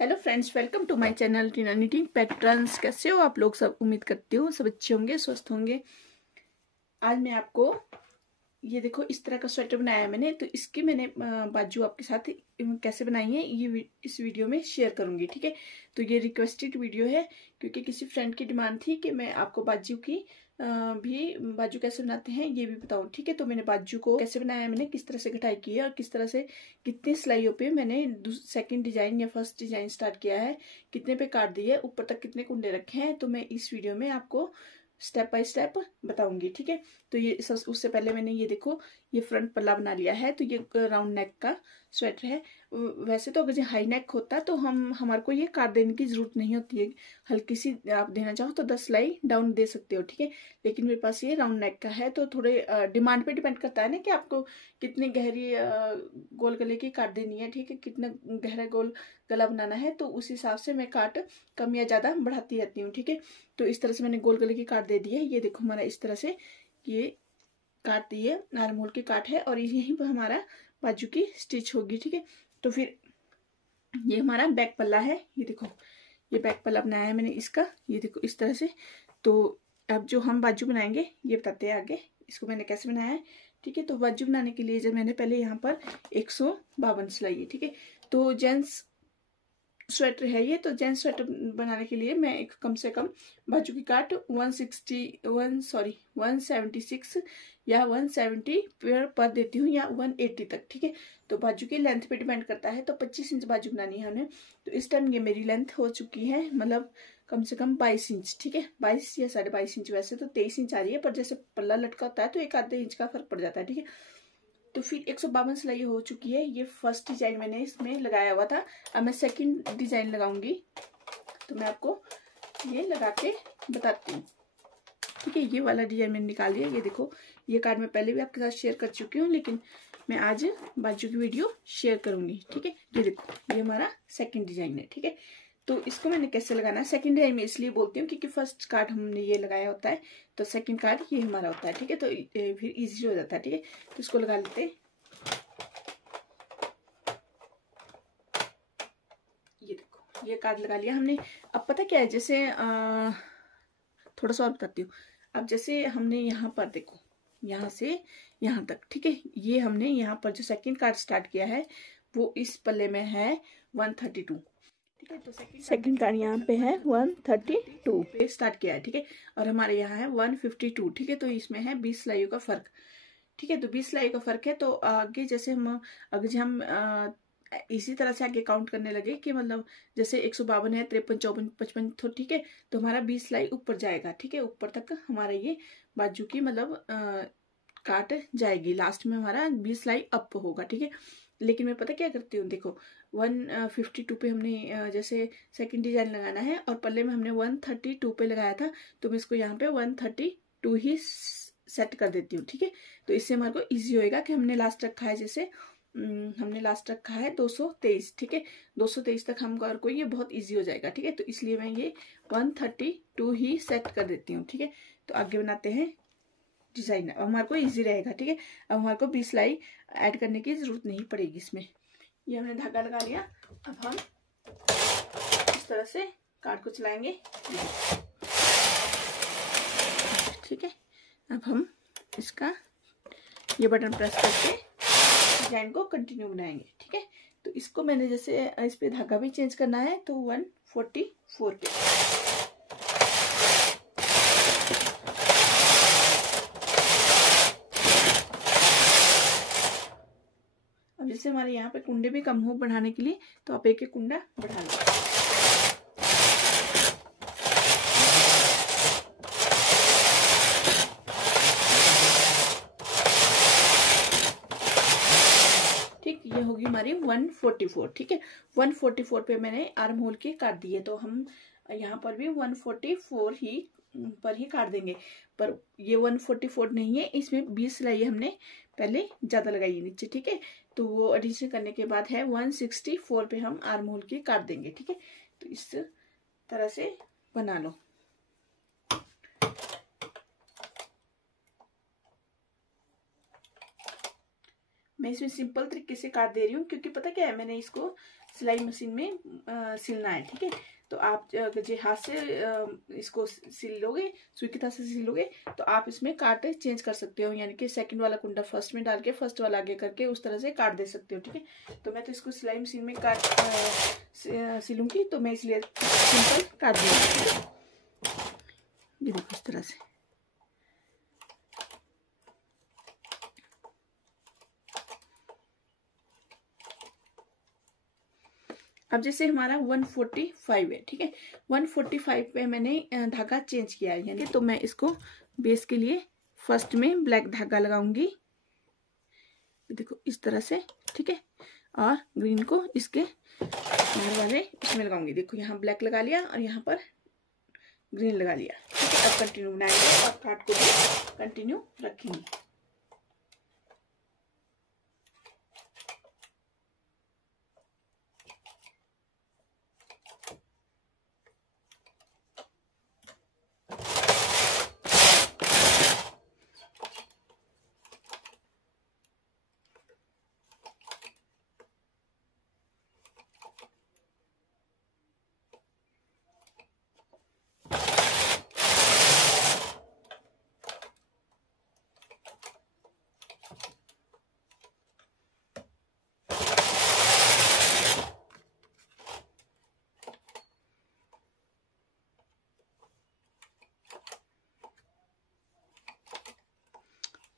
Hello friends, welcome to my channel Tina knitting patterns. कैसे हो आप लोग? सब उम्मीद करती हूँ सब अच्छे होंगे, स्वस्थ होंगे। आज मैं आपको ये देखो इस तरह का स्वेटर बनाया है मैंने। तो इसकी मैंने बाजू आपके साथ कैसे बनाई है ये इस वीडियो में शेयर करूंगी। ठीक है, तो ये रिक्वेस्टेड वीडियो है क्योंकि किसी फ्रेंड की डिमांड थी कि मैं आपको बाजू की भी बाजू कैसे बनाते हैं ये भी बताऊं। ठीक है, तो मैंने बाजू को कैसे बनाया है, मैंने किस तरह से कटाई की है और किस तरह से कितनी सिलाइयों पे मैंने सेकंड डिजाइन या फर्स्ट डिजाइन स्टार्ट किया है, कितने पे काट दिए, ऊपर तक कितने कुंडे रखे हैं, तो मैं इस वीडियो में आपको स्टेप बाय स्टेप बताऊंगी। ठीक है, तो ये उससे पहले मैंने ये देखो ये फ्रंट पल्ला बना लिया है। तो ये राउंड नेक का स्वेटर है। वैसे तो अगर ये हाई नेक होता तो हमारे को ये काट देने की जरूरत नहीं होती है। हल्की सी आप देना चाहो तो 10 सिलाई डाउन दे सकते हो। ठीक है, लेकिन मेरे पास ये राउंड नेक का है तो थोड़े डिमांड पे डिपेंड करता है ना कि आपको कितनी गहरी गोल गले की काट देनी है। ठीक है, कितना गहरा गोल गला बनाना है, तो उस हिसाब से मैं काट कम या ज्यादा बढ़ाती रहती हूँ। ठीक है, तो इस तरह से मैंने गोल गले की काट दे दी है। ये देखो हमारा इस तरह से ये काट दी है, आर्म होल की काट है और यहीं पर हमारा बाजू की स्टिच होगी। ठीक है, तो फिर ये हमारा बैक पल्ला है। ये देखो ये बैक पल्ला बनाया है मैंने इसका, ये देखो इस तरह से। तो अब जो हम बाजू बनाएंगे ये बताते हैं आगे, इसको मैंने कैसे बनाया है। ठीक है, तो बाजू बनाने के लिए जब मैंने पहले यहाँ पर 152 सिलाई है। ठीक है, तो जेंट्स स्वेटर है ये, तो जेंट्स स्वेटर बनाने के लिए मैं एक कम से कम बाजू की काट 176 या 170 पर देती हूँ या 180 तक। ठीक है, तो बाजू की लेंथ पे डिपेंड करता है। तो 25 इंच बाजू बनानी है हमें। तो इस टाइम ये मेरी लेंथ हो चुकी है, मतलब कम से कम 22 इंच। ठीक है, 22 या 22.5 इंच, वैसे तो 23 इंच आ रही है, पर जैसे पल्ला लटका होता है तो एक आधे इंच का फर्क पड़ जाता है। ठीक है, तो फिर 152 सिलाई हो चुकी है। ये फर्स्ट डिजाइन मैंने इसमें लगाया हुआ था। अब मैं सेकंड डिजाइन लगाऊंगी, तो मैं आपको ये लगा के बताती हूँ। ठीक है, ये वाला डिजाइन मैंने निकाल लिया। ये देखो ये कार्ड मैं पहले भी आपके साथ शेयर कर चुकी हूँ, लेकिन मैं आज बाजू की वीडियो शेयर करूंगी। ठीक है, ये देखो ये हमारा सेकंड डिजाइन है। ठीक है, तो इसको मैंने कैसे लगाना है, सेकंड डिजाइन में इसलिए बोलती हूँ क्योंकि फर्स्ट कार्ड हमने ये लगाया होता है, तो सेकंड कार्ड ये हमारा होता है। ठीक है, तो फिर इजी हो जाता है। ठीक है, तो इसको लगा लेते हैं। ये देखो ये कार्ड लगा लिया हमने। अब पता क्या है, जैसे थोड़ा सा और बताती हूँ। अब जैसे हमने यहाँ पर देखो यहाँ से यहाँ तक, ठीक है, ये हमने यहाँ पर जो सेकंड कार्ड स्टार्ट किया है वो इस पल्ले में है 132। ठीक है, तो सेकंड कार्ड यहाँ पे है 132 पे स्टार्ट किया है। ठीक है, और हमारे यहाँ है 152। ठीक है, तो इसमें है 20 सिलाइयों का फर्क। ठीक है, तो 20 सिलाई का फर्क है। तो आगे जैसे हम इसी तरह से आगे काउंट करने लगे कि मतलब जैसे 152 है, 53, 54, 55, तो ठीक है, तो हमारा 20 सिलाई ऊपर जाएगा। ठीक है, ऊपर तक हमारा ये बाजू की मतलब काट जाएगी। लास्ट में हमारा 20 सिलाई अप होगा। ठीक है, लेकिन मैं पता क्या करती हूँ, देखो 152 पे हमने जैसे सेकंड डिजाइन लगाना है और पल्ले में हमने 132 पे लगाया था, तो मैं इसको यहाँ पे 132 ही सेट कर देती हूँ। ठीक है, तो इससे हमारे को इजी होएगा कि हमने लास्ट रखा है, जैसे हमने लास्ट रखा है 223। ठीक है, 223 तक हमको ये बहुत इजी हो जाएगा। ठीक है, तो इसलिए मैं ये 132 ही सेट कर देती हूँ। ठीक है, तो आगे बनाते हैं डिजाइन, अब हमारे को इजी रहेगा। ठीक है, अब हमारे को 20 सिलाई ऐड करने की जरूरत नहीं पड़ेगी इसमें। ये हमने धागा लगा लिया। अब हम इस तरह से कार्ड को चलाएंगे। ठीक है, अब हम इसका ये बटन प्रेस करके डिजाइन को कंटिन्यू बनाएंगे। ठीक है, तो इसको मैंने जैसे इस पे धागा भी चेंज करना है, तो 144 पे। अब जैसे हमारे यहाँ पे कुंडे भी कम हो बढ़ाने के लिए, तो आप एक एक कुंडा बढ़ा लो। ये होगी हमारी 144। ठीक है, 144 पे मैंने आर्म होल की काट दी है, तो हम यहाँ पर भी 144 ही पर ही काट देंगे। पर ये 144 नहीं है, इसमें 20 सिलाई हमने पहले ज्यादा लगाई है नीचे। ठीक है, तो वो एडिशन करने के बाद है 164 पे हम आर्म होल की काट देंगे। ठीक है, तो इस तरह से बना लो। मैं इसमें सिंपल तरीके से काट दे रही हूँ क्योंकि पता क्या है, मैंने इसको सिलाई मशीन में सिलना है, ठीक है। तो आप जो हाथ से इसको सिल लोगे, सुई की तरह से सिलोगे, तो आप इसमें काट चेंज कर सकते हो, यानी कि सेकंड वाला कुंडा फर्स्ट में डाल के फर्स्ट वाला आगे करके उस तरह से काट दे सकते हो, ठीक है। तो मैं तो इसको सिलाई मशीन में सिलूंगी, तो मैं इसलिए सिंपल काट दूंगी। ये देखो इस तरह से। अब जैसे हमारा 145 है, ठीक है। 145 पे मैंने धागा चेंज किया है, यानी तो मैं इसको बेस के लिए फर्स्ट में ब्लैक धागा लगाऊंगी, देखो इस तरह से, ठीक है। और ग्रीन को इसके बाहर वाले इसमें लगाऊंगी, देखो यहाँ ब्लैक लगा लिया और यहाँ पर ग्रीन लगा लिया, ठीक है। अब कंटिन्यू बनाएंगे और काट को भी कंटिन्यू रखेंगे।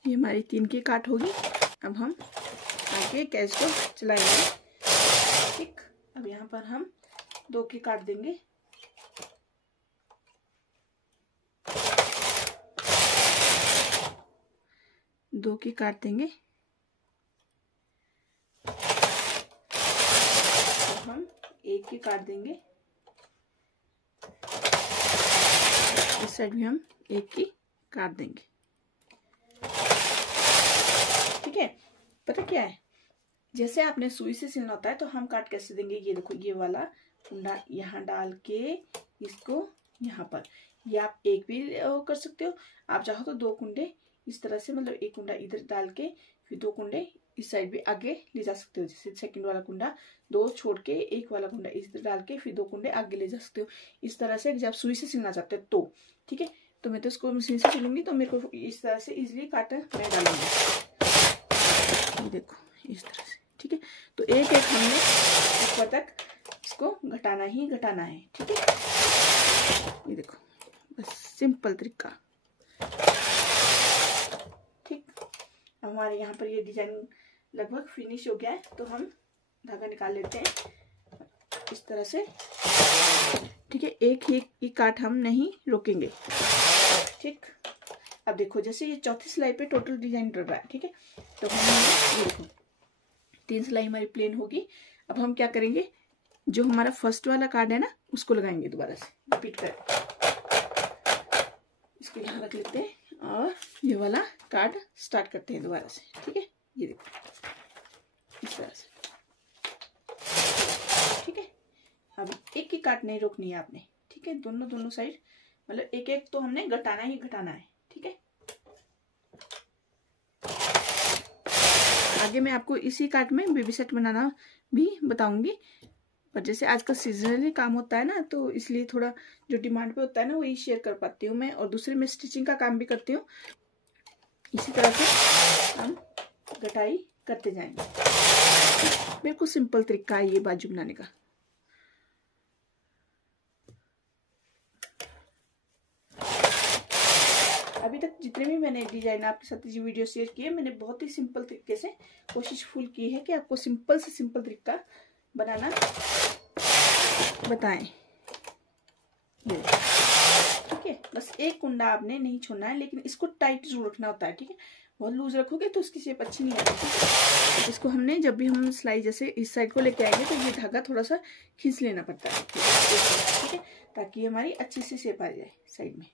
ये हमारी 3 की काट होगी। अब हम आगे गैस को चलाएंगे, ठीक। अब यहाँ पर हम 2 की काट देंगे, दो की काट देंगे। तो हम 1 की काट देंगे, इस साइड भी हम 1 की काट देंगे, ठीक है। पता क्या है, जैसे आपने सुई से सिलना होता है तो हम काट कैसे देंगे, ये देखो ये वाला कुंडा यहाँ डाल के इसको यहाँ पर, ये आप एक भी कर सकते हो, आप चाहो तो 2 कुंडे इस तरह से, मतलब एक कुंडा इधर डाल के फिर 2 कुंडे इस साइड भी आगे ले जा सकते हो। जैसे सेकंड वाला कुंडा 2 छोड़ के एक वाला कुंडा इधर डाल के फिर 2 कुंडे आगे ले जा सकते हो, इस तरह से जब सुई से सिलना चाहते हो तो, ठीक है। तो मैं तो इसको मशीन से सिलूंगी, तो मेरे को इस तरह से इजिली काट मैं डालूंगी, देखो इस तरह से, ठीक है। तो एक एक हमने ऊपर तक इसको घटाना ही घटाना है, ठीक है। ये देखो बस सिंपल तरीका, ठीक। हमारे यहाँ पर ये डिजाइन लगभग फिनिश हो गया है, तो हम धागा निकाल लेते हैं इस तरह से, ठीक है। एक ही काट हम नहीं रोकेंगे, ठीक। अब देखो जैसे ये चौथी सिलाई पे टोटल डिजाइन डल रहा है, ठीक है। तो हम ये देखो 3 सिलाई हमारी प्लेन होगी। अब हम क्या करेंगे, जो हमारा फर्स्ट वाला कार्ड है ना उसको लगाएंगे दोबारा से, रिपीट कर, इसको यहाँ रख लेते हैं और ये वाला कार्ड स्टार्ट करते हैं दोबारा से, ठीक है। ये देखो इस तरह से, ठीक है। अब एक ही काट नहीं रोकनी है आपने, ठीक है। दोनों साइड मतलब एक एक तो हमने घटाना ही घटाना है, ठीक है। आगे मैं आपको इसी काट में बेबी सेट बनाना भी बताऊंगी, पर जैसे आजकल सीजनली काम होता है ना, तो इसलिए थोड़ा जो डिमांड पे होता है ना वही शेयर कर पाती हूँ मैं, और दूसरे में स्टिचिंग का काम भी करती हूँ। इसी तरह से हम कटाई करते जाएंगे, बिल्कुल सिंपल तरीका है ये बाजू बनाने का। अभी तक जितने भी मैंने डिजाइन आपके साथ जो वीडियो शेयर किए, मैंने बहुत ही सिंपल तरीके से कोशिश फुल की है कि आपको सिंपल से सिंपल तरीका बनाना बताएं, ठीक है। बस एक कुंडा आपने नहीं छोड़ना है, लेकिन इसको टाइट जरूर रखना होता है, ठीक है। बहुत लूज रखोगे तो इसकी शेप अच्छी नहीं आती। इसको हमने जब भी हम सिलाई जैसे इस साइड को लेके आएंगे तो ये धागा थोड़ा सा खींच लेना पड़ता है, ठीक है, ताकि हमारी अच्छी सी शेप आ जाए साइड में।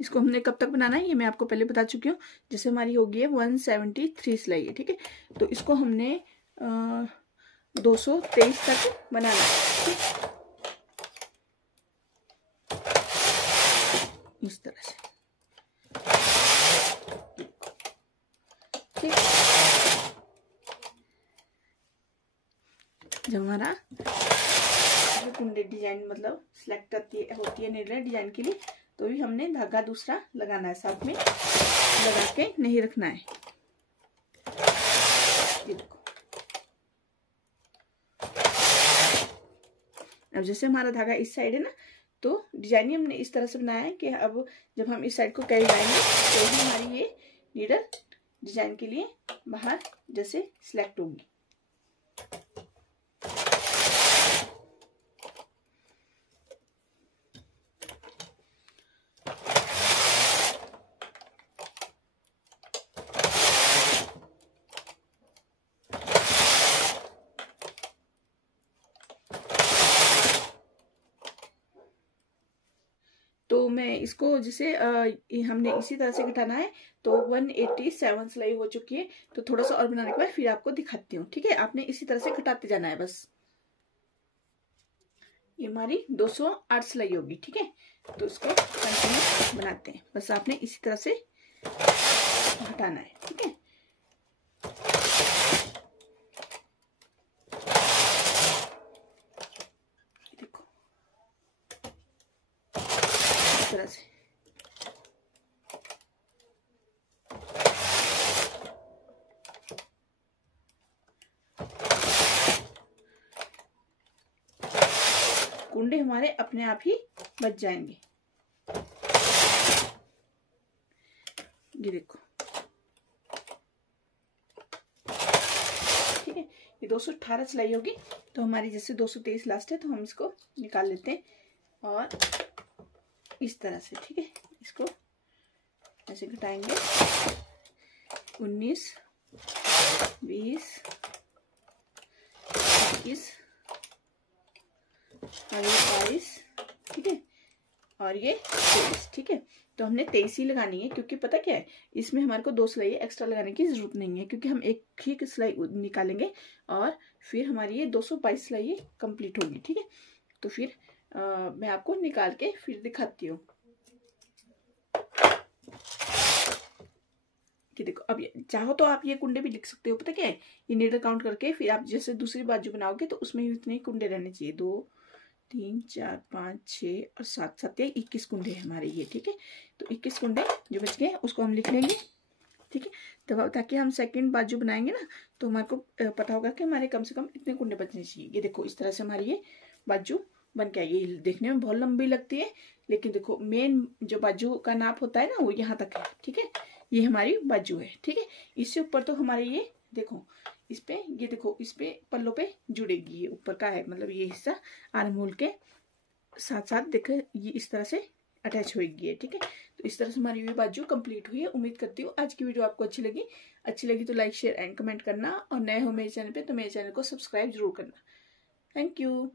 इसको हमने कब तक बनाना है ये मैं आपको पहले बता चुकी हूँ। जैसे हमारी होगी है 173 सिलाई है, ठीक है। तो इसको हमने 223 तक बनाना है, इस तरह से, जब हमारा कुंडे डिजाइन मतलब सिलेक्ट होती है नीडल डिजाइन के लिए, तो भी हमने धागा दूसरा लगाना है, साथ में लगा के नहीं रखना है। ये देखो, अब जैसे हमारा धागा इस साइड है ना, तो डिजाइन हमने इस तरह से बनाया है कि अब जब हम इस साइड को कैरी लाएंगे तो ही हमारी ये नीडल डिजाइन के लिए बाहर जैसे सिलेक्ट होगी। तो मैं इसको जैसे हमने इसी तरह से घटाना है, तो 187 सिलाई हो चुकी है। तो थोड़ा सा और बनाने के बाद फिर आपको दिखाती हूँ, ठीक है। आपने इसी तरह से घटाते जाना है बस। ये हमारी 208 सिलाई होगी, ठीक है। तो इसको कंटिन्यू बनाते हैं, बस आपने इसी तरह से घटाना है, ठीक है। देखो इस तरह से कुंडे हमारे अपने आप ही बच जाएंगे। ये देखो, ठीक है। ये 218 सिलाई होगी, तो हमारी जैसे 223 लास्ट है, तो हम इसको निकाल लेते हैं और इस तरह से, ठीक है। इसको ऐसे घटाएंगे, 19, 20, 21 और ये 22, ठीक है, और ये 23, ठीक है। तो हमने 23 ही लगानी है, क्योंकि पता क्या है, इसमें हमारे को 2 सिलाई एक्स्ट्रा लगाने की जरूरत नहीं है, क्योंकि हम एक ही सिलाई निकालेंगे और फिर हमारी ये 222 सिलाई कंप्लीट होगी, ठीक है। तो फिर मैं आपको निकाल के फिर दिखाती हूँ कि देखो। अब चाहो तो आप ये कुंडे भी लिख सकते हो, पता क्या है, ये नीडल काउंट करके फिर आप जैसे दूसरी बाजू बनाओगे तो उसमें इतने कुंडे रहने चाहिए, 2, 3, 4, 5, 6 और 7, 7 या 21 कुंडे हमारे ये, ठीक है। तो 21 कुंडे जो बच गए उसको हम लिख लेंगे, ठीक है। तब ताकि हम सेकंड बाजू बनाएंगे ना, तो हमारे को पता होगा कि हमारे कम से कम इतने कुंडे बचने चाहिए। ये देखो इस तरह से हमारी ये बाजू बन के आई। ये देखने में बहुत लंबी लगती है, लेकिन देखो मेन जो बाजू का नाप होता है ना, वो यहाँ तक है, ठीक है। ये हमारी बाजू है, ठीक है। इससे ऊपर तो हमारे ये देखो इस पे, ये देखो इस पे पल्लों पे जुड़ेगी, ये ऊपर का है, मतलब ये हिस्सा आर्म होल के साथ साथ देखो ये इस तरह से अटैच होगी, ठीक है। तो इस तरह से हमारी ये बाजू कंप्लीट हुई है। उम्मीद करती हूँ आज की वीडियो आपको अच्छी लगी तो लाइक शेयर एंड कमेंट करना, और नए हो मेरे चैनल पे तो मेरे चैनल को सब्सक्राइब जरूर करना। Thank you.